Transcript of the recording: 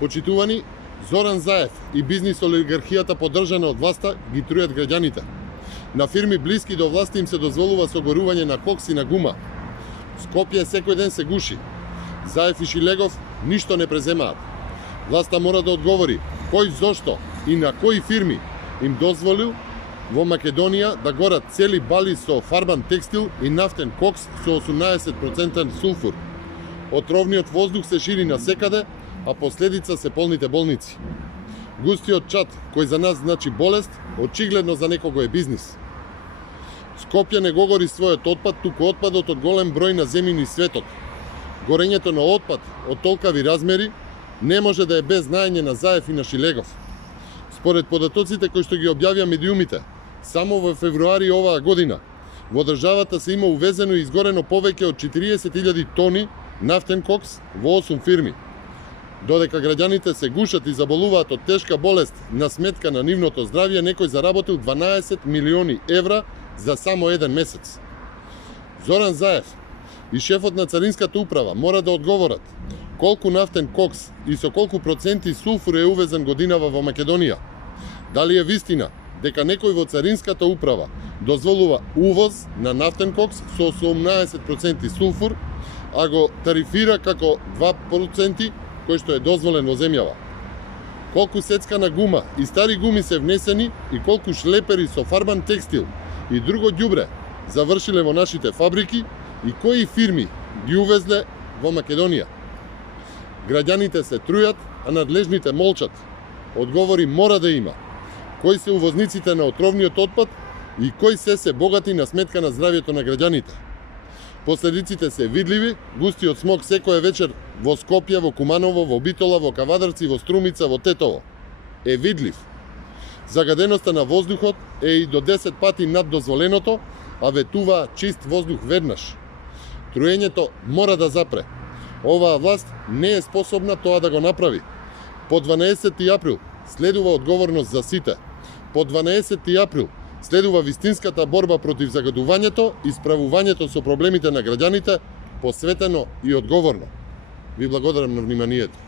Почитувани, Зоран Заев и бизнис олигархијата поддржана од власта ги трујат граѓаните. На фирми блиски до власта им се дозволува согорување на кокс и на гума. Скопје секој ден се гуши. Заев и Шилегов ништо не преземаат. Власта мора да одговори кој, зошто и на кои фирми им дозволил во Македонија да горат цели бали со фарбан текстил и нафтен кокс со 18% сулфур. Отровниот воздух се шири насекаде, а последица се полните болници. Густиот чад, кој за нас значи болест, очигледно за некого е бизнис. Скопје не го гори својот отпад, туку отпадот од голем број на земјини светот. Горењето на отпад од толкави размери не може да е без знаење на Заев и на Шилегов. Според податоците кои што ги објавија медиумите, само во февруари оваа година во државата се има увезено и изгорено повеќе од 40.000 тони нафтен кокс во 8 фирми. Додека граѓаните се гушат и заболуваат од тешка болест на сметка на нивното здравје, некој заработил 12 милиони евра за само еден месец. Зоран Заев и шефот на Царинската управа мора да одговорат колку нафтен кокс и со колку проценти сулфур е увезен годинава во Македонија. Дали е вистина дека некој во Царинската управа дозволува увоз на нафтен кокс со 18% сулфур, а го тарифира како 2% кој што е дозволен во земјава. Колку сецкана гума и стари гуми се внесени и колку шлепери со фарбан текстил и друго ѓубре завршиле во нашите фабрики и кои фирми ги увезле во Македонија. Граѓаните се трујат, а надлежните молчат. Одговори мора да има. Кои се увозниците на отровниот отпад и кои се богати на сметка на здравјето на граѓаните. Последиците се видливи, густиот смог секоја вечер во Скопје, во Куманово, во Битола, во Кавадарци, во Струмица, во Тетово. Е видлив. Загаденоста на воздухот е и до 10 пати над дозволеното, а ветува чист воздух веднаш. Труењето мора да запре. Оваа власт не е способна тоа да го направи. По 12 април следува одговорност за сите. По 12 април следува вистинската борба против загадувањето и справувањето со проблемите на граѓаните, посветено и одговорно. Ви благодарам на вниманието.